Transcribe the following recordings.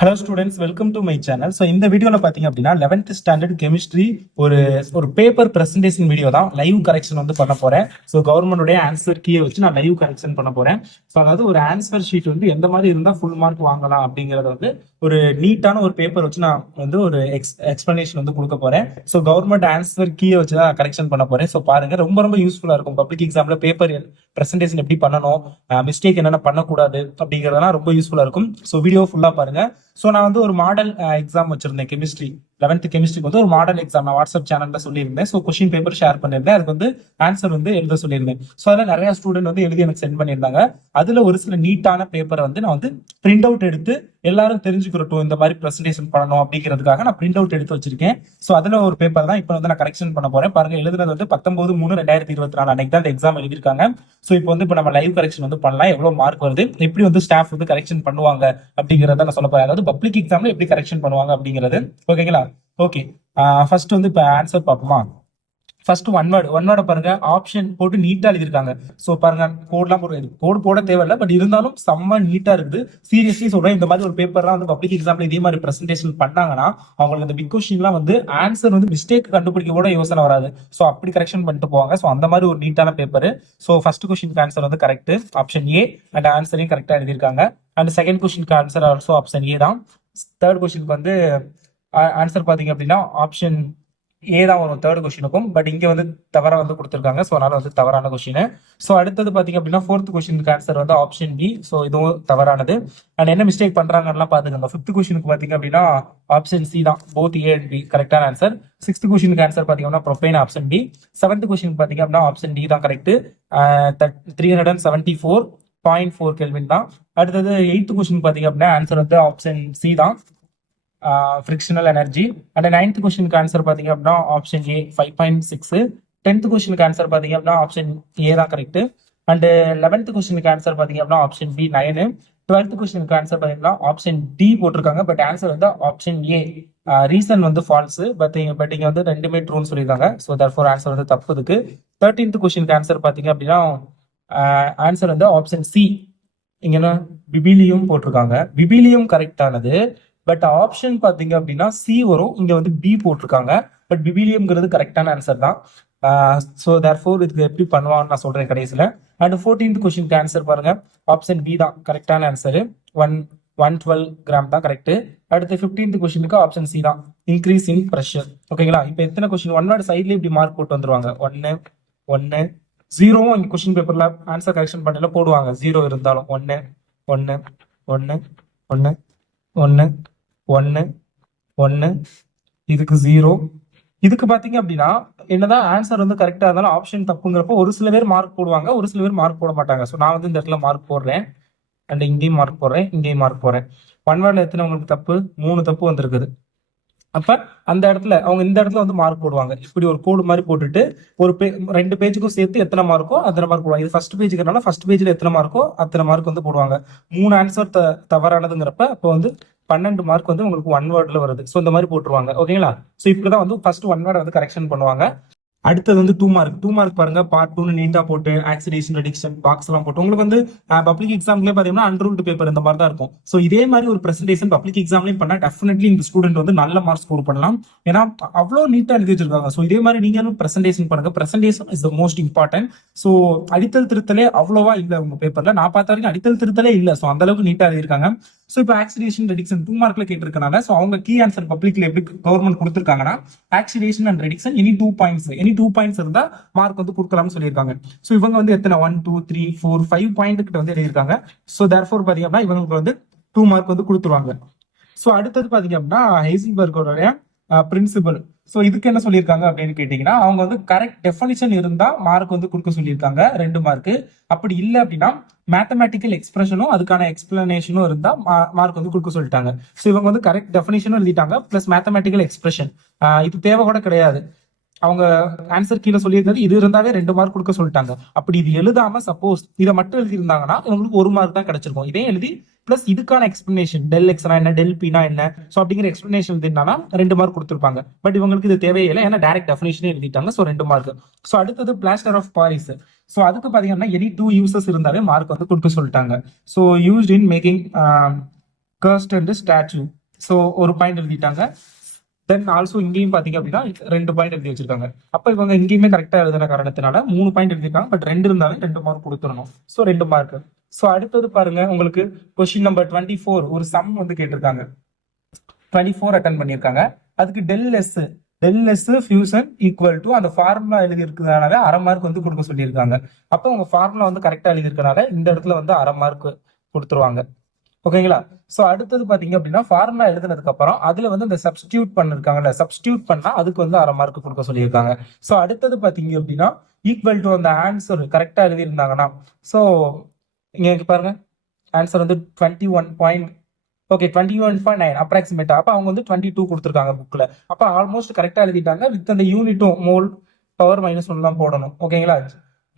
Hello students, welcome to my channel. So இந்த வீடியோவில் பார்த்தீங்க அப்படின்னா 11th ஸ்டாண்டர்ட் கெமிஸ்ட்ரி ஒரு ஒரு பேப்பர் பிரசன்டேஷன் வீடியோ தான். லைவ் கரெக்ஷன் வந்து பண்ண போகிறேன். ஸோ கவர்மெண்டோடைய ஆன்சர் கீயை வச்சு நான் லைவ் கரெக்ஷன் பண்ண போகிறேன். ஸோ அதாவது ஒரு ஆன்சர் ஷீட் வந்து எந்த மாதிரி இருந்தால் ஃபுல் மார்க் வாங்கலாம் அப்படிங்கிறத வந்து ஒரு நீட்டான ஒரு பேப்பர் வச்சு நான் வந்து ஒரு எக்ஸ்பிளனேஷன் வந்து கொடுக்க போகிறேன். ஸோ கவர்மெண்ட் ஆன்சர் கீயை வச்சு தான் கரெக்ஷன் பண்ண போகிறேன். ஸோ பாருங்க, ரொம்ப ரொம்ப யூஸ்ஃபுல்லாக இருக்கும். பப்ளிக் எக்ஸாமில் பேப்பர் பிரசன்டேஷன் எப்படி பண்ணணும், மிஸ்டேக் என்னென்ன பண்ணக்கூடாது அப்படிங்கிறதெல்லாம் ரொம்ப யூஸ்ஃபுல்லாக இருக்கும். ஸோ வீடியோ ஃபுல்லாக பாருங்க. ஸோ நான் வந்து ஒரு மாடல் எக்ஸாம் வச்சிருந்தேன் கெமிஸ்ட்ரி 11th கெமிஸ்ட்ரிக்கு வந்து ஒரு மாடல் எக்ஸாம் நான் வாட்ஸ்அப் சேனல்ல சொல்லியிருந்தேன். ஸோ கொஸ்டின் பேப்பர் ஷேர் பண்ணியிருந்தேன். அதுக்கு வந்து ஆன்சர் வந்து எழுத சொல்லியிருந்தேன். ஸோ அதில் நிறைய ஸ்டூடெண்ட் வந்து எழுதி எனக்கு சென்ட் பண்ணியிருந்தாங்க. அதுல ஒரு சில நீட்டான பேப்பரை வந்து நான் வந்து பிரிண்ட் அவுட் எடுத்து எல்லாரும் தெரிஞ்சுக்கிறட்டும் இந்த மாதிரி பிரசன்டேஷன் பண்ணணும் அப்படிங்கிறதுக்காக நான் பிரிண்ட் அவுட் எடுத்து வச்சிருக்கேன். ஸோ அதுல ஒரு பேப்பர் தான் இப்போ வந்து நான் கரெக்ஷன் பண்ண போறேன். பாருங்க, எழுதுனது வந்து 19/3/2024 அன்னைக்கு தான் இந்த எக்ஸாம் எழுதியிருக்காங்க. ஸோ இப்போ வந்து இப்போ நம்ம லைவ் கரெக்ஷன் வந்து பண்ணலாம். எவ்வளவு மார்க் வருது, எப்படி வந்து ஸ்டாஃப் வந்து கரெக்ஷன் பண்ணுவாங்க அப்படிங்கிறத நான் சொல்ல போறேன். அதாவது பப்ளிக் எக்ஸாம்ல எப்படி கரெக்ஷன் பண்ணுவாங்க அப்படிங்கிறது. ஓகேங்களா? ஓகே, ஃபர்ஸ்ட் வந்து இப்போ ஆன்சர் பார்ப்போமா? ஃபர்ஸ்ட் ஒன் வேர்டை பாருங்க, ஆப்ஷன் போட்டு நீட்டா எழுதிருக்காங்க. ஸோ பாருங்க, கோட்லாம் கோடு போட தேவையில்ல, பட் இருந்தாலும் செம்ம நீட்டா இருக்குது. சீரியஸ்லி சொல்றேன், இந்த மாதிரி ஒரு பேப்பர்லாம் வந்து பப்ளிக் எக்ஸாம்ல இதே மாதிரி பிரசன்டேஷன் பண்ணாங்கன்னா அவங்களுக்கு அந்த பிக் கொஸ்டின்லாம் வந்து ஆன்சர் வந்து மிஸ்டேக் கண்டுபிடிக்க கூட யோசனை வராது. ஸோ அப்படி கரெக்ஷன் பண்ணிட்டு போவாங்க. ஸோ அந்த மாதிரி ஒரு நீட்டான பேப்பர். ஸோ ஃபர்ஸ்ட் கொஸ்டினுக்கு ஆன்சர் வந்து கரெக்ட், ஆப்ஷன் ஏ. அண்ட் ஆன்சரையும் கரெக்டா எழுதியிருக்காங்க. அண்ட் செகண்ட் கொஸ்டினுக்கு ஆன்சர் ஆல்சோ ஆப்ஷன் ஏ தான். தேர்ட் கொஸ்டினுக்கு வந்து ஆன்சர் பாத்தீங்க அப்படின்னா ஆப்ஷன் ஏ தான் வரும் தேர்ட் கொஸ்டினுக்கும். பட் இங்க வந்து தவறா வந்து கொடுத்துருக்காங்க. ஸோ அதனால வந்து தவறான கொஸ்டின். ஸோ அடுத்தது பாத்தீங்க அப்படின்னா ஃபோர்த் கொஸ்டினுக்கு ஆன்சர் வந்து ஆப்ஷன் பி. ஸோ இதுவும் தவறானது. அண்ட் என்ன மிஸ்டேக் பண்றாங்கன்னா பாத்துக்கோங்க. ஃபிஃப்த் கொஸ்டினுக்கு பாத்தீங்க அப்படின்னா ஆப்ஷன் சி தான், போத் ஏ அண்ட் பி கரெக்டான ஆன்சர். சிக்ஸ்த் கொஸ்டினுக்கு ஆன்சர் பாத்தீங்கன்னா propyne, option B. Seventh question பாத்தீங்க அப்படின்னா ஆப்ஷன் டி தான் கரெக்ட், 374.4 கெல்வின் தான். அடுத்தது எய்த் கொஸ்டின் பாத்தீங்க அப்படின்னா ஆன்சர் வந்து ஆப்ஷன் சி தான், ஃப்ரிக்ஷனல் எனர்ஜி. அண்ட் நைன்த் கொஸ்டினுக்கு ஆன்சர் பாத்தீங்க அப்படின்னா ஆப்ஷன் ஏ 5.6. 10th கொஸ்டினுக்கு ஆன்சர் பாத்தீங்க அப்படின்னா ஆப்ஷன் ஏ தான் கரெக்ட். அண்ட் 11th கொஸ்டினுக்கு ஆன்சர் பாத்தீங்க அப்படின்னா ஆப்ஷன் பி 9. 12th கொஸ்டினுக்கு ஆன்சர் பாத்தீங்கன்னா ஆப்ஷன் டி போட்டிருக்காங்க. பட் ஆன்சர் வந்து ஆப்ஷன் ஏ. ரீசன் வந்து ஃபால்ஸ், பட் இங்க வந்து ரெண்டுமே ட்ரூன்னு சொல்லியிருக்காங்க. ஸோ தர்ஃபோர் ஆன்சர் வந்து தப்பு இருக்கு. 13th கொஸ்டினுக்கு ஆன்சர் பாத்தீங்க அப்படின்னா ஆன்சர் வந்து ஆப்ஷன் சி. இங்க என்ன பிபிலியம் போட்டிருக்காங்க. பிபிலியம் கரெக்டானது. பட் ஆப்ஷன் பாத்தீங்க அப்படின்னா சி வரும், இங்க வந்து பி போட்டிருக்காங்க. பட் பிபிலியம்ங்கிறது கரெக்டான ஆன்சர் தான். ஸோ தேர்ஃபோர் இதுக்கு எப்படி பண்ணுவான்னு நான் சொல்றேன் கடைசியில். அண்ட் 14th கொஸ்டினுக்கு ஆன்சர் பாருங்க, ஆப்ஷன் பி தான் கரெக்டான ஆன்சர். 112 கிராம் தான் கரெக்ட். அடுத்து 15th கொஸ்டினுக்கு ஆப்ஷன் சி தான், இன்க்ரீஸ் இன் ப்ரெஷர். ஓகேங்களா? இப்போ எத்தனை கொஸ்டின் ஒன் வேர்டு சைட்லேயே இப்படி மார்க் போட்டு வந்துருவாங்க. 1 1 0வும் இங்க கொஸ்டின் பேப்பர்ல ஆன்சர் கரெக்ஷன் பண்ணல போடுவாங்க. 0 இருந்தாலும் 1 1 1 1 1 1 1 இதுக்கு 0. இதுக்கு பாத்தீங்க அப்படின்னா என்னதான் ஆன்சர் வந்து கரெக்டா இருந்தாலும் ஆப்ஷன் தப்புங்கிறப்போ ஒரு சில பேர் மார்க் போடுவாங்க, ஒரு சில பேர் மார்க் போட மாட்டாங்க. ஸோ நான் வந்து இந்த இடத்துல மார்க் போடுறேன். அண்ட் இங்கேயும் மார்க் போடுறேன், இங்கேயும் மார்க் போடுறேன். ஒன் வேர்ட்ல எத்தனை உங்களுக்கு தப்பு? 3 தப்பு வந்திருக்குது. அப்ப அந்த இடத்துல அவங்க இந்த இடத்துல வந்து மார்க் போடுவாங்க. இப்படி ஒரு கோடு மாதிரி போட்டுட்டு ஒரு 2 பேஜுக்கும் சேர்த்து எத்தனை மார்க்கோ அத்தனை மார்க் போடுவாங்க. இது ஃபர்ஸ்ட் பேஜுக்குனால ஃபர்ஸ்ட் பேஜ்ல எத்தனை மார்க்கோ அத்தனை மார்க் வந்து போடுவாங்க. 3 ஆன்சர் தவறானதுங்கிறப்ப அப்போ வந்து 12 மார்க் வந்து உங்களுக்கு ஒன் வேர்ட்ல வருது. ஸோ இந்த மாதிரி போட்டுருவாங்க. ஓகேங்களா? ஸோ இப்படிதான் வந்து ஃபர்ஸ்ட் ஒன் வேர்டை வந்து கரெக்ஷன் பண்ணுவாங்க. அடுத்தது வந்து 2 மார்க் பாருங்க, பார்ட் 2 நீட்டா போட்டு ஆக்சிடேஷன் ரெடிக்ஷன் பாக்ஸ் எல்லாம் போட்டு உங்களுக்கு வந்து பப்ளிக் எக்ஸாம்ல பாத்தீங்கன்னா அன்ரூல்டு பேப்பர் இந்த மாதிரி தான் இருக்கும். ஸோ இதே மாதிரி ஒரு பிரசன்டேஷன் பப்ளிக் எக்ஸாம்லயும் பண்ணா டெஃபினெட்லி இந்த ஸ்டூடெண்ட் வந்து நல்ல மார்க் ஸ்கோர் பண்ணலாம். ஏன்னா அவ்வளவு நீட்டா எழுதி வச்சிருக்காங்க. ஸோ இதே மாதிரி நீங்க பிரசன்டேஷன் பண்ணுங்க. Presentation is the most important. So அடித்தல் திருத்தலே அவ்வளவா இல்ல உங்க பேப்பர்ல. நான் பார்த்த வரைக்கும் அடித்தல் திருத்தலே இல்ல. ஸோ அந்த அளவுக்கு நீட்டா எழுதியிருக்காங்க. ஸோ இப்போ ஆக்சிடேஷன் ரெடிக்ஷன் 2 மார்க்ல கேட்டிருக்கனால ஸோ அவங்க கீ ஆன்சர் பப்ளிக்ல எப்படி கவர்மெண்ட் கொடுத்துருக்காங்கன்னா ஆக்சிடேஷன் அண்ட் ரெடிக்ஷன் எனி 2 பாயிண்ட்ஸ் இருந்தா மார்க் வந்து கொடுக்கலாம்னு சொல்லியிருக்காங்க. ஸோ இவங்க வந்து எத்தனை 1 2 3 4 5 பாயிண்ட் கிட்ட வந்து எழுதியிருக்காங்க. ஸோ தேர்ஃபோர் பாத்தீங்க அப்படின்னா இவங்களுக்கு வந்து 2 மார்க் வந்து கொடுத்துருவாங்க. ஸோ அடுத்தது பாத்தீங்க அப்படின்னா ஹைசன்பர்கோட பிரின்சிபல். ஸோ இதுக்கு என்ன சொல்லியிருக்காங்க அப்படின்னு கேட்டீங்கன்னா அவங்க வந்து கரெக்ட் டெஃபனிஷன் இருந்தா மார்க் வந்து கொடுக்க சொல்லியிருக்காங்க 2 மார்க். அப்படி இல்லை அப்படின்னா மேத்தமேட்டிக்கல் எக்ஸ்பிரஷனும் அதுக்கான எக்ஸ்பிளனேஷனும் இருந்தா மார்க் வந்து கொடுக்க சொல்லிட்டாங்க. ஸோ இவங்க வந்து கரெக்ட் டெஃபனிஷனும் எழுதிட்டாங்க பிளஸ் மேத்தமேட்டிக்கல் எக்ஸ்பிரஷன். இது தேவை கூட கிடையாது. அவங்க ஆன்சர் கீழே சொல்லியிருந்தது இது இருந்தாவே 2 மார்க் கொடுக்க சொல்லிட்டாங்க. அப்படி இது எழுதாம சப்போஸ் இதை மட்டும் எழுதி இருந்தாங்கன்னா இவங்களுக்கு 1 மார்க் தான் கிடைச்சிருக்கும். இதே எழுதி பிளஸ் இதுக்கான எக்ஸ்பிளனேஷன் டெல் எக்ஸ்னா என்ன டெல் பினா என்ன ஸோ அப்படிங்கிற எக்ஸ்பிளனேஷன் எழுதினா 2 மார்க் கொடுத்துருப்பாங்க. பட் இவங்களுக்கு இது தேவையில்லை, ஏன்னா டைரக்ட் டெஃபினேஷனே எழுதிட்டாங்க. So 2 mark. ஸோ அடுத்தது பிளாஸ்டர் ஆஃப் பாரிஸ். ஸோ அதுக்கு பாத்தீங்கன்னா எனி 2 யூசஸ் இருந்தாலே மார்க் வந்து கொடுக்க சொல்லிட்டாங்க. So used in making cursed and statue. So ஒரு பாயிண்ட் எழுதிட்டாங்க. தென் ஆல்சோ இங்கேயும் பாத்தீங்க அப்படின்னா 2 பாயிண்ட் எழுதி வச்சிருக்காங்க. அப்ப இவங்க இங்கேயுமே கரெக்டா எழுதுன காரணத்தினால 3 பாயிண்ட் எழுதிருக்காங்க. பட் 2 இருந்தாலும் 2 மார்க் கொடுத்துடணும். So 2 mark. ஸோ அடுத்தது பாருங்க, உங்களுக்கு கொஸ்டின் நம்பர் 24 ஒரு சம் வந்து கேட்டிருக்காங்க. 24 அட்டன் பண்ணியிருக்காங்க. அதுக்கு del S fusion equal to அந்த ஃபார்முலா எழுதி இருக்கிறதுனால அரை மார்க் வந்து கொடுக்க சொல்லியிருக்காங்க. அப்போ உங்க ஃபார்முலா வந்து கரெக்டா எழுதி இருக்கனால இந்த இடத்துல வந்து அரை மார்க் கொடுத்துருவாங்க. ஓகேங்களா? சோ அடுத்தது பாத்தீங்க அப்படின்னா ஃபார்முலா எழுதுனதுக்கு அப்புறம் அதுல வந்து இந்த சப்ஸ்டியூட் பண்ணிருக்காங்கல்ல, சப்ஸ்டியூட் பண்ணா அதுக்கு வந்து அரை மார்க் கொடுக்க சொல்லியிருக்காங்க. சோ அடுத்தது பாத்தீங்க அப்படின்னா ஈக்குவல் டு அந்த ஆன்சர் கரெக்டா எழுதியிருந்தாங்கன்னா, சோ இங்க பாருங்க ஆன்சர் வந்து 21. ஓகே 21.9 அப்ராக்சிமேட்டா. அப்ப அவங்க வந்து 22 கொடுத்துருக்காங்க புக்ல. அப்ப ஆல்மோஸ்ட் கரெக்டா எழுதிட்டாங்க. வித் அந்த யூனிட்டும் மோல் பவர் -1 தான் போடணும். ஓகேங்களா?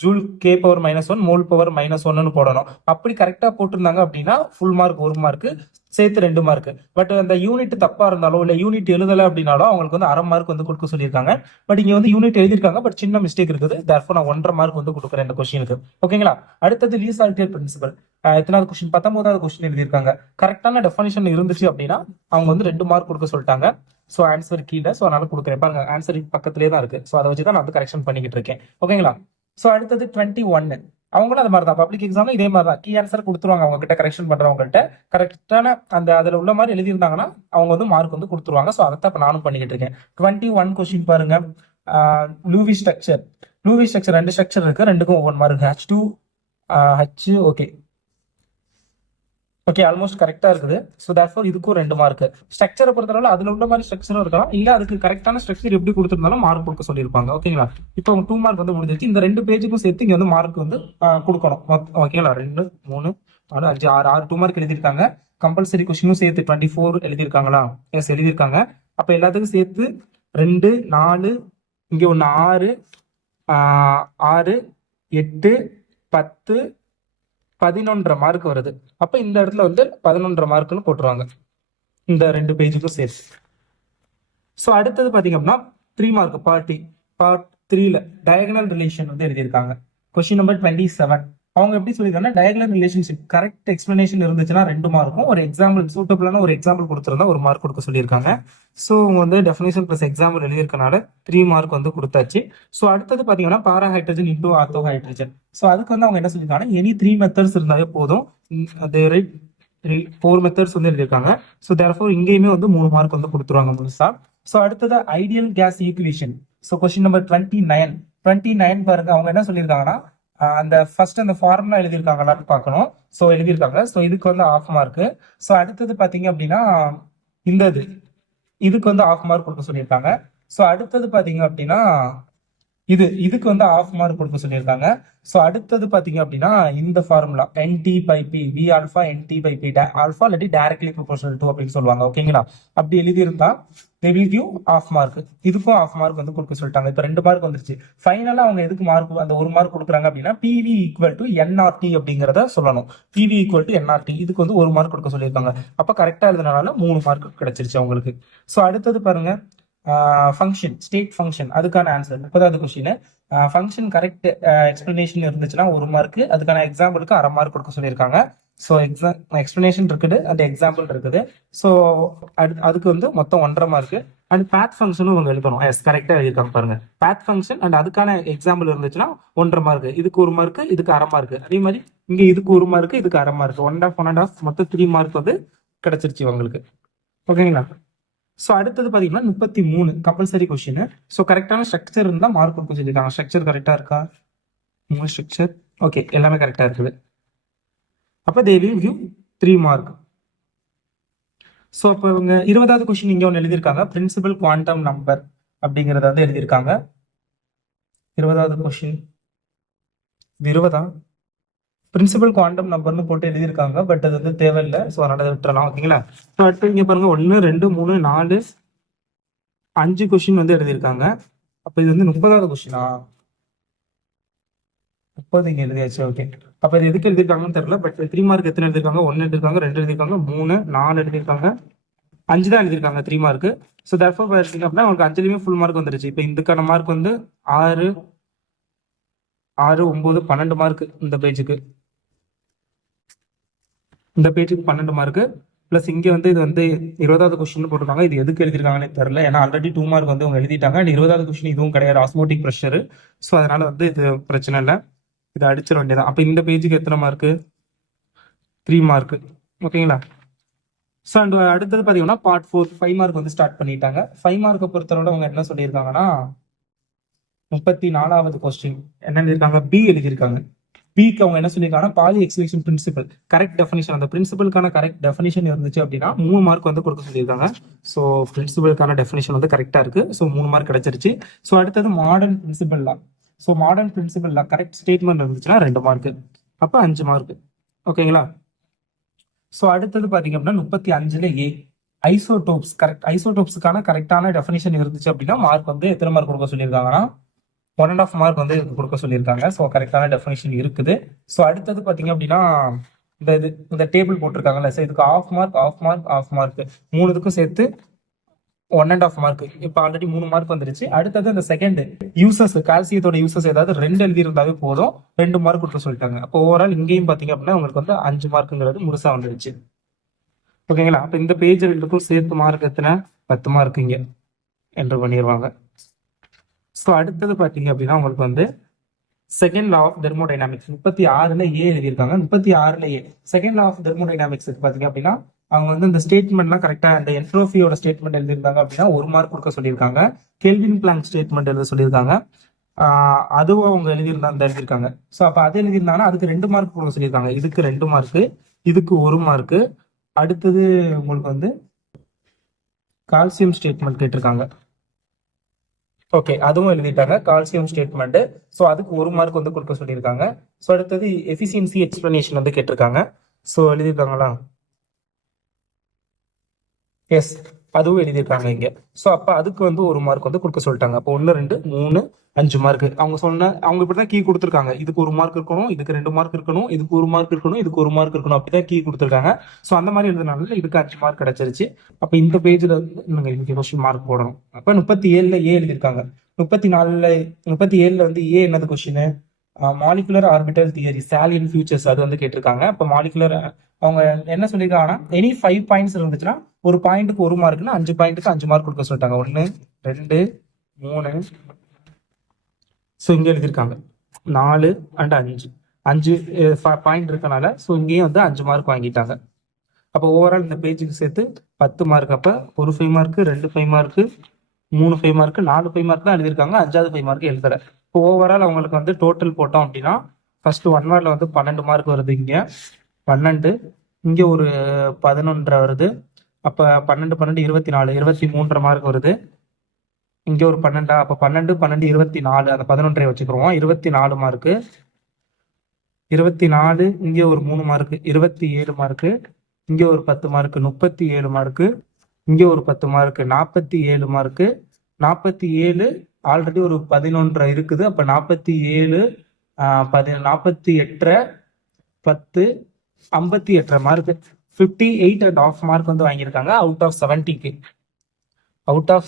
Joule K power -1 mole power -1 போடணும். அப்படி கரெக்டா போட்டிருந்தாங்க அப்படின்னா ஃபுல் மார்க் 1 மார்க் சேர்த்து 2 மார்க். பட் அந்த யூனிட் தப்பா இருந்தாலோ இல்ல யூனிட் எழுதல அப்படின்னாலும் அவங்களுக்கு வந்து அரை மார்க் வந்து கொடுக்க சொல்லியிருக்காங்க. பட் இங்க வந்து யூனிட் எழுதிருக்காங்க, பட் சின்ன மிஸ்டேக் இருக்குது. தேர்ஃபோர் நான் 1.5 மார்க் வந்து கொடுக்குறேன் இந்த கொஸ்டினுக்கு. ஓகேங்களா? அடுத்தது லீசால்டியர் பிரின்சிபல். எத்தனாவது கொஸ்டின்? 19வது கொஸ்டின் எழுதியிருக்காங்க. கரெக்டான டெஃபனிஷன் இருந்துச்சு அப்படின்னா அவங்க வந்து 2 மார்க் கொடுக்க சொல்லிட்டாங்க. சோ ஆன்சர் கீழே, சோ அதனால கொடுக்குறேன். பாருங்க ஆன்சர் பக்கத்திலே தான் இருக்கு. சோ அதை வச்சுதான் நான் வந்து கரெக்ஷன் பண்ணிக்கிட்டு இருக்கேன். ஓகேங்களா? சோ அடுத்தது 21. அவங்களும் அது மாதிரி தான், பப்ளிக் எக்ஸாம்ல இதே மாதிரி தான் கீ ஆன்சர் கொடுத்துருவாங்க. அவங்க கிட்ட கரெக்ஷன் பண்றவங்கள்ட்ட கரெக்டான அந்த அதுல உள்ள மாதிரி எழுதியிருந்தாங்கன்னா அவங்க வந்து மார்க் வந்து கொடுத்துருவாங்க. சோ அதைத்தான் இப்ப நானும் பண்ணிக்கிட்டு இருக்கேன். 21 கொஸ்டின் பாருங்க. லூவி ஸ்ட்ரக்சர். லூவி ஸ்ட்ரக்சர் 2 ஸ்ட்ரக்சர் இருக்கு, ரெண்டுக்கும் ஒவ்வொரு mark. H2 H. Okay okay almost கரெக்டா இருக்குது. ஸோ தேர்ஃபோர் இதுக்கும் 2 மார்க். ஸ்ட்ரக்சரை பொறுத்தவரை அதுல உள்ள மாதிரி ஸ்ட்ரக்சரும் இருக்கலாம், இல்ல அதுக்கு கரெக்டான ஸ்ட்ரக்சர் எப்படி கொடுத்திருந்தாலும் மார்க் கொடுக்க சொல்லியிருப்பாங்க. ஓகேங்களா? இப்போ 2 மார்க் வந்து முடிஞ்சிருச்சு. இந்த 2 பேஜுக்கும் சேர்த்து இங்க வந்து மார்க் வந்து கொடுக்கணும். ஓகேங்களா? 2 3 4 5 6 2 மார்க் எழுதியிருக்காங்க. கம்பல்சரி கொஸ்டினும் சேர்த்து 24 எழுதியிருக்காங்களா? எஸ் எழுதியிருக்காங்க. அப்ப எல்லாத்துக்கும் சேர்த்து 2 4 இங்க ஒன்னு 6 6 8 10 11 மார்க் வருது. அப்ப இந்த இடத்துல வந்து 11 மார்க்னு போட்டுருவாங்க இந்த 2 பேஜுக்கும் சேர்த்து. ஸோ அடுத்தது பாத்தீங்க அப்படின்னா 3 மார்க் பார்ட் 3ல டயகனல் ரிலேஷன் வந்து எழுதியிருக்காங்க. Question number 27. அவங்க எப்படி சொல்லியிருக்காங்கன்னா டயகனல் ரிலேஷன்ஷிப் கரெக்ட் எக்ஸ்பிளனேஷன் இருந்துச்சுன்னா 2 மார்க்கும், ஒரு எக்ஸாம்பிள் சூட்டபிளான ஒரு எக்ஸாம்பிள் கொடுத்துருந்தா 1 மார்க் கொடுக்க சொல்லியிருக்காங்க. ஸோ அவங்க வந்து டெஃபினேஷன் பிளஸ் எக்ஸாம்பிள் எழுதியிருக்கனால 3 மார்க் வந்து கொடுத்தாச்சு. ஸோ அடுத்தது பாத்தீங்கன்னா para hydrogen into ortho hydrogen. So அதுக்கு வந்து அவங்க என்ன சொல்லியிருக்காங்கன்னா எனி 3 மெத்தட்ஸ் இருந்தாலே போதும். 4 மெத்தட்ஸ் வந்து எழுதியிருக்காங்க. ஸோ தேர்ஃபோர் இங்கேயுமே வந்து 3 மார்க் வந்து கொடுத்துருவாங்க முழுசா. ஸோ அடுத்தது ideal case equation. So question number 29 பாருங்க. அவங்க என்ன சொல்லியிருக்காங்கன்னா அந்த ஃபர்ஸ்ட் அந்த ஃபார்முலா எழுதியிருக்காங்களான்னு பார்க்கணும். ஸோ எழுதியிருக்காங்க. ஸோ இதுக்கு வந்து 1/2 மார்க். ஸோ அடுத்தது பாத்தீங்க அப்படின்னா இந்த இதுக்கு வந்து 1/2 மார்க் கொடுக்க சொல்லியிருக்காங்க. ஸோ அடுத்தது பாத்தீங்க அப்படின்னா இதுக்கு வந்து 1/2 மார்க் கொடுக்க சொல்லியிருக்காங்க. ஸோ அடுத்தது பாத்தீங்க அப்படின்னா இந்த formula NT/P V alpha NT/P alpha இல்லாட்டி டைரக்ட்லி ப்ரொபோர்ஷனல் டு அப்படின்னு சொல்லுவாங்க. ஓகேங்களா? அப்படி எழுதியிருந்தா they will give 1/2 மார்க். இதுக்கும் 1/2 மார்க் வந்து கொடுக்க சொல்லிட்டாங்க. இப்ப 2 மார்க் வந்துருச்சு. ஃபைனலா அவங்க எதுக்கு மார்க் அந்த 1 மார்க் கொடுக்குறாங்க அப்படின்னா PV ஈக்குவல் டு NRT அப்படிங்கறத சொல்லணும். PV ஈக்குவல் டு NRT இதுக்கு வந்து 1 மார்க் கொடுக்க சொல்லியிருக்காங்க. அப்ப கரெக்டா எழுதுனால 3 மார்க் கிடைச்சிருச்சு அவங்களுக்கு. ஸோ அடுத்தது பாருங்க ஃபங்க்ஷன் ஸ்டேட் ஃபங்க்ஷன் அதுக்கான ஆன்சர் 30வது கொஸ்டின். ஃபங்க்ஷன் கரெக்ட் எக்ஸ்பிளனேஷன் இருந்துச்சுன்னா 1 மார்க், அதுக்கான எக்ஸாம்பிளுக்கு அரை மார்க் கொடுக்க சொல்லியிருக்காங்க. ஸோ எக்ஸ்பிளனேஷன் இருக்குது அண்ட் எக்ஸாம்பிள் இருக்குது. ஸோ அதுக்கு வந்து மொத்தம் 1.5 மார்க். அண்ட் பேத் ஃபங்க்ஷனும் அவங்க எழுதணும். எஸ் கரெக்டா எழுதியிருக்காங்க பாருங்க. பேத் ஃபங்க்ஷன் அண்ட் அதுக்கான எக்ஸாம்பிள் இருந்துச்சுன்னா 1.5 மார்க், இதுக்கு 1 மார்க், இதுக்கு அரை மார்க். அதே மாதிரி இங்க இதுக்கு 1 மார்க், இதுக்கு அரை மார்க். 1.5 மொத்தம் 3 மார்க் வந்து கிடைச்சிருச்சு உங்களுக்கு. ஓகேங்களா? ஸோ அடுத்தது பாத்தீங்கன்னா 33 கம்பல்சரி கொஸ்டின். ஸோ கரெக்டான ஸ்ட்ரக்சர் இருந்தா மார்க் கொடுக்க சொல்லியிருக்காங்க. ஸ்ட்ரக்சர் கரெக்டா இருக்கா? ஸ்ட்ரக்சர் ஓகே எல்லாமே கரெக்டா இருக்குது. அப்ப they will give 3 mark. So அப்போ இவங்க 20வது கொஸ்டின் இங்க ஒன்று எழுதியிருக்காங்க. பிரின்சிபல் குவாண்டம் நம்பர் அப்படிங்கறத வந்து எழுதியிருக்காங்க. 20வது கொஸ்டின் 20 பிரின்சிபல் குவாண்டம் நம்பர்னு போட்டு எழுதியிருக்காங்க. பட் அது வந்து தேவையில்லை. ஸோ அதனால விட்டுறலாம். ஓகேங்களா? ஸோ அடுத்து இங்க பாருங்க 1 2 3 4 5 கொஸ்டின் வந்து எழுதியிருக்காங்க. அப்ப இது வந்து 30வது கொஸ்டினா? 30 இங்க எழுதியாச்சு. ஓகே அப்ப இது எதுக்கு எழுதிருக்காங்கன்னு தெரியல. பட் 3 மார்க் எத்தனை எழுதிருக்காங்க? 1 எழுதிருக்காங்க, 2 எழுதிருக்காங்க, 3 4 எழுதிருக்காங்க, 5 தான் எழுதிருக்காங்க 3 மார்க். ஸோ தேர்ஃபோர் பார்த்தீங்க அப்படின்னா உங்களுக்கு 5லயுமே ஃபுல் மார்க் வந்துருச்சு. இப்போ இதுக்கான மார்க் வந்து 6 6 9 12 மார்க். இந்த பேஜுக்கு 12 மார்க். ப்ளஸ் இங்கே வந்து இது வந்து 20வது கொஸ்டின் போட்டிருக்காங்க. இது எதுக்கு எழுதிருக்காங்கன்னு தெரியல. ஏன்னா ஆல்ரெடி 2 மார்க் வந்து அவங்க எழுதிட்டாங்க. அண்ட் 20வது கொஸ்டின் இதுவும் கிடையாது, ஆஸ்மோட்டிக் ப்ரெஷர். ஸோ அதனால வந்து இது பிரச்சனை இல்லை, இதை அடிச்சிட வேண்டியதான். அப்போ இந்த பேஜுக்கு எத்தனை மார்க்கு? 3 மார்க்கு. ஓகேங்களா? ஸோ அண்ட் அடுத்தது பார்த்தீங்கன்னா பார்ட் 4 5 மார்க் வந்து ஸ்டார்ட் பண்ணிட்டாங்க. 5 மார்க்கை பொறுத்தவரை அவங்க என்ன சொல்லியிருக்காங்கன்னா 34வது கொஸ்டின் என்ன எழுதியிருக்காங்க? பி எழுதியிருக்காங்க. பிக்கு அவங்க என்ன சொல்லியிருக்காங்கன்னா Pauli exclusion principle correct definition, அந்த பிரின்சிபலுக்கான கரெக்ட் டெஃபினிஷன் இருந்துச்சு அப்படின்னா 3 மார்க் வந்து கொடுக்க சொல்லியிருக்காங்க. ஸோ பிரின்சிபலுக்கான டெஃபினிஷன் வந்து கரெக்டாக இருக்கு. ஸோ 3 மார்க் கிடைச்சிருச்சு. ஸோ அடுத்தது மாடர்ன் பிரின்சிபல் லா. ஸோ மாடர்ன் பிரின்சிபல் லா கரெக்ட் ஸ்டேட்மெண்ட் இருந்துச்சுன்னா 2 மார்க், அப்போ 5 மார்க். ஓகேங்களா? ஸோ அடுத்தது பார்த்தீங்க அப்படின்னா 35ல ஏ ஐசோடோப்ஸ் கரெக்ட், ஐசோடோப்ஸுக்கான கரெக்டான டெஃபினிஷன் இருந்துச்சு அப்படின்னா மார்க் வந்து எத்தனை மார்க் கொடுக்க சொல்லியிருக்காங்கன்னா 1.5 மார்க் வந்து கொடுக்க சொல்லியிருக்காங்க. ஸோ கரெக்டான டெஃபினிஷன் இருக்குது. ஸோ அடுத்தது பார்த்தீங்க அப்படின்னா இந்த டேபிள் போட்டிருக்காங்கல்ல, ஸோ இதுக்கு ஆஃப் மார்க் 3 இதுக்கும் சேர்த்து 1.5 மார்க். இப்போ ஆல்ரெடி 3 மார்க் வந்துருச்சு. அடுத்தது இந்த செகண்ட் யூசஸ், கால்சியத்தோட யூசஸ் ஏதாவது 2 எழுதி இருந்தாவே போதும், 2 மார்க் கொடுக்க சொல்லிட்டாங்க. அப்போ ஓவரால் இங்கேயும் பார்த்தீங்க அப்படின்னா உங்களுக்கு வந்து 5 மார்க்குங்கிறது முழுசா வந்துருச்சு. ஓகேங்களா? அப்போ இந்த பேஜ் ரெண்டுக்கும் சேர்த்து மார்க் எத்தனை? 10 மார்க் இங்கே என்டர் பண்ணிடுவாங்க. ஸோ அடுத்தது பார்த்தீங்க அப்படின்னா உங்களுக்கு வந்து செகண்ட் லா ஆஃப் தெர்மோடைனாமிக்ஸ் 36ல ஏ எழுதியிருக்காங்க. 36ல ஏ செகண்ட் லா ஆஃப் தெர்மோடைனாமிக்ஸ் பார்த்தீங்க அப்படின்னா அவங்க வந்து இந்த ஸ்டேட்மெண்ட்லாம் கரெக்டாக இந்த என்ட்ரோஃபியோட ஸ்டேட்மெண்ட் எழுதியிருந்தாங்க அப்படின்னா 1 மார்க் கொடுக்க சொல்லியிருக்காங்க. கெல்வின் பிளாங்க் ஸ்டேட்மெண்ட் எழுத சொல்லியிருக்காங்க. அதுவும் அவங்க எழுதியிருக்காங்க. ஸோ அப்போ அது எழுதியிருந்தாங்கன்னா அதுக்கு 2 மார்க் கொடுக்க சொல்லியிருக்காங்க. இதுக்கு 2 மார்க்கு, இதுக்கு 1 மார்க்கு. அடுத்தது உங்களுக்கு வந்து கால்சியம் ஸ்டேட்மெண்ட் கேட்டிருக்காங்க. ஓகே, அதுவும் எழுதிட்டாங்க கால்சியம் ஸ்டேட்மெண்ட். ஸோ அதுக்கு 1 மார்க் வந்து கொடுக்க சொல்லியிருக்காங்க. ஸோ அடுத்தது எஃபிஷியன்சி எக்ஸ்பிளனேஷன் வந்து கேட்டிருக்காங்க. ஸோ எழுதியிருக்காங்களா? எஸ், அதுவும் எழுதியிருக்காங்க இங்க. ஸோ அப்போ அதுக்கு வந்து 1 மார்க் வந்து கொடுக்க சொல்லிட்டாங்க. அப்போ 1 2 3 5 மார்க். அவங்க இப்படிதான் கீ கொடுத்துருக்காங்க. இதுக்கு 1 மார்க் இருக்கணும், இதுக்கு 2 மார்க் இருக்கணும், இதுக்கு 1 மார்க் இருக்கணும், இதுக்கு 1 மார்க் இருக்கணும், அப்படிதான் கீ கொடுத்துருக்காங்க. ஸோ அந்த மாதிரி எழுதுனால இதுக்கு 5 மார்க் கிடைச்சிருச்சு. அப்போ இந்த பேஜ்ல இன்னைக்கு கொஸ்டின் மார்க் போடணும். அப்போ 37ல ஏ எழுதியிருக்காங்க. 37ல வந்து ஏ என்னது question? Molecular orbital theory சாலியன் features அது வந்து கேட்டிருக்காங்க. அப்போ மாலிகுலர் அவங்க என்ன சொல்லியிருக்காங்கன்னா எனி 5 பாயிண்ட்ஸ் இருந்துச்சுன்னா ஒரு பாயிண்ட்டுக்கு 1 மார்க்னா 5 பாயிண்ட்டுக்கு 5 மார்க் கொடுக்க சொல்லிட்டாங்க. 1 2 3. ஸோ இங்கே எழுதியிருக்காங்க 4 அண்ட் 5 பாயிண்ட் இருக்கனால ஸோ இங்கேயும் வந்து 5 மார்க் வாங்கிட்டாங்க. அப்போ ஓவரால் இந்த பேஜுக்கு சேர்த்து 10 மார்க். அப்போ 1 5 மார்க்கு, 2 5 மார்க்கு, 3 5 மார்க்கு, 4 5 மார்க் தான் எழுதியிருக்காங்க. 5வது 5 மார்க் எழுதலை. இப்போ ஓவரால் அவங்களுக்கு வந்து டோட்டல் போட்டோம் அப்படின்னா ஃபர்ஸ்ட் 1 மார்க்ல வந்து 12 மார்க் வருது. இங்கே 12, இங்கே ஒரு 11 வருது. அப்போ 12 12 24 23 மார்க் வருது. இங்கே ஒரு 12, அப்போ 12 12 24, அந்த 11 வச்சுக்கிறோம். 24 மார்க்கு. 24, இங்கே ஒரு 3 மார்க்கு 27 மார்க்கு. இங்கே ஒரு 10 மார்க்கு 37 மார்க்கு. இங்கே ஒரு 10 மார்க்கு 47 மார்க்கு. 47 ஆல்ரெடி ஒரு 11 இருக்குது. அப்போ 47 48 10 58 மார்க் 58.5 மார்க் வந்து வாங்கியிருக்காங்க. அவுட் ஆஃப்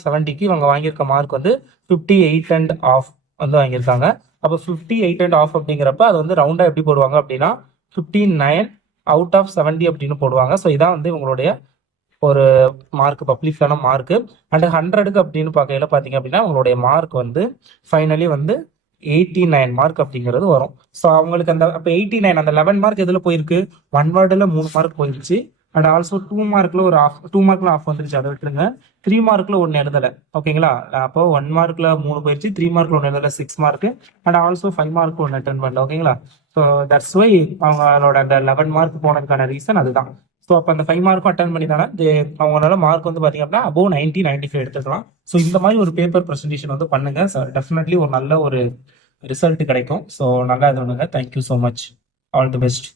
70க்கு இவங்க வாங்கியிருக்க மார்க் வந்து 58.5 வந்து வாங்கியிருக்காங்க. அப்போ 58.5 அப்படிங்கிறப்ப அது வந்து ரவுண்டா எப்படி போடுவாங்க அப்படின்னா 59 அவுட் ஆஃப் 70 அப்படின்னு போடுவாங்க. ஸோ இதான் வந்து இவங்களுடைய ஒரு மார்க், பப்ளிக்கான மார்க். அண்ட் 100க்கு அப்படின்னு பார்க்கையில பார்த்தீங்க அப்படின்னா உங்களுடைய மார்க் வந்து ஃபைனலி வந்து 89 மார்க் அப்படிங்கிறது வரும். ஸோ அவங்களுக்கு அந்த அப்போ 89 அந்த 11 மார்க் எதில் போயிருக்கு? 1 வேர்டில் 3 மார்க் போயிடுச்சு. அண்ட் ஆல்சோ 2 மார்க்ல ஒரு 2 மார்க்ல ஆஃப் வந்துருச்சு, அதை விட்டுருங்க. 3 மார்க்ல 1 எழுதலை. ஓகேங்களா? அப்போ 1 மார்க்ல 3 போயிடுச்சு, 3 மார்க்ல 1 எழுதலை 6 mark. And also 5 mark 1 attend பண்ணல. ஓகேங்களா? ஸோ தட்ஸ் வை அவங்களோட அந்த 11 மார்க் போனதுக்கான ரீசன் அதுதான். ஸோ அப்போ அந்த 5 மார்க்கும் அட்டன் பண்ணிதானே அவங்களால மார்க் வந்து பார்த்தீங்க அப்படின்னா அபோவ் 90 95 எடுத்துக்கலாம். ஸோ இந்த மாதிரி ஒரு பேப்பர் ப்ரெசன்டேஷன் வந்து பண்ணுங்க. டெஃபினெட்லி ஒரு நல்ல ஒரு ரிசல்ட் கிடைக்கும். ஸோ நல்லா இது பண்ணுங்க. Thank you so much. All the best.